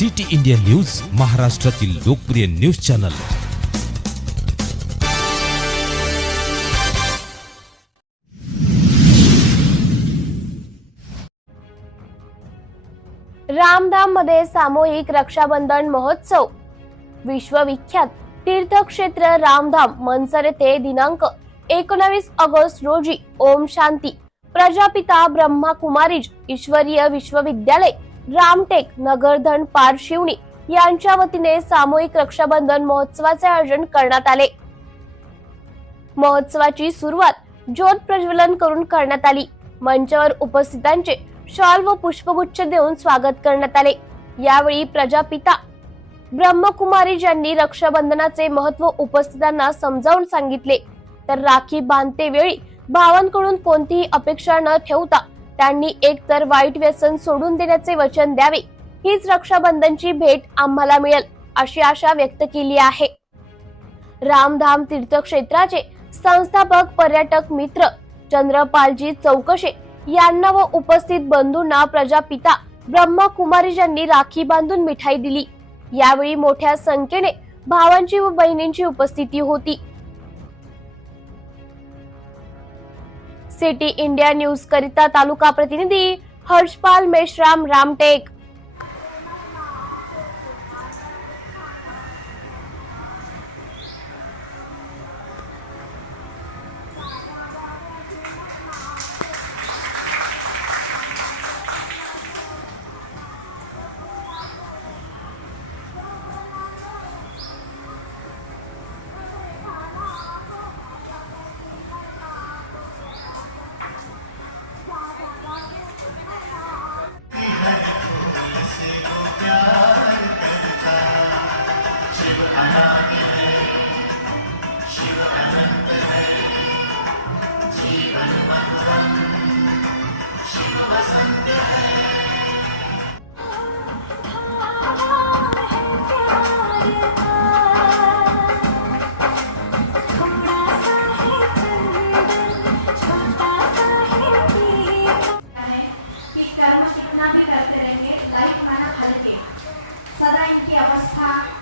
City India news, महाराष्ट्रातील लोकप्रिय news channel. Ramdham मध्ये सामूहिक रक्षाबंधन महोत्सव। विश्वविख्यात तीर्थक्षेत्र रामधाम मनसर येथे दिनांक 19 ऑगस्ट रोजी ओम शांती प्रजापिता ब्रह्मा कुमारीज ईश्वरीय विश्वविद्यालय रामटेक नगरधन पारशिवनी यांच्या वतीने सामूहिक रक्षाबंधन महोत्सवाचे आयोजन करण्यात आले। महोत्सवाची सुरुवात ज्योत प्रज्वलन करून करण्यात आली। मंचावर उपस्थितांचे शॉल व पुष्पगुच्छ देऊन स्वागत करण्यात आले। यावेळी प्रजापिता ब्रह्मकुमारीज यांनी रक्षाबंधनाचे महत्त्व उपस्थितांना समजावून सांगितले। तर राखी बांधते वेळी भावांकडून कोणतीही अपेक्षा न ठेवता त्यांनी एकतर वाईट व्यसन सोडून देण्याचे वचन द्यावे, हीच रक्षाबंधनची भेट आम्हाला मिळेल अशी आशा व्यक्त केली आहे। रामधाम तीर्थक्षेत्राचे संस्थापक पर्यटक मित्र चंद्रपालजी चौकशे यांना व उपस्थित बंधूंना प्रजापिता ब्रह्मकुमारीज यांनी राखी बांधून मिठाई दिली। यावेळी मोठ्या संख्येने भावांची व बहिणींची उपस्थिती होती। सिटी इंडिया न्यूज करिता तालुका प्रतिनिधी हर्षपाल मेश्राम रामटेक। सदा इनकी अवस्था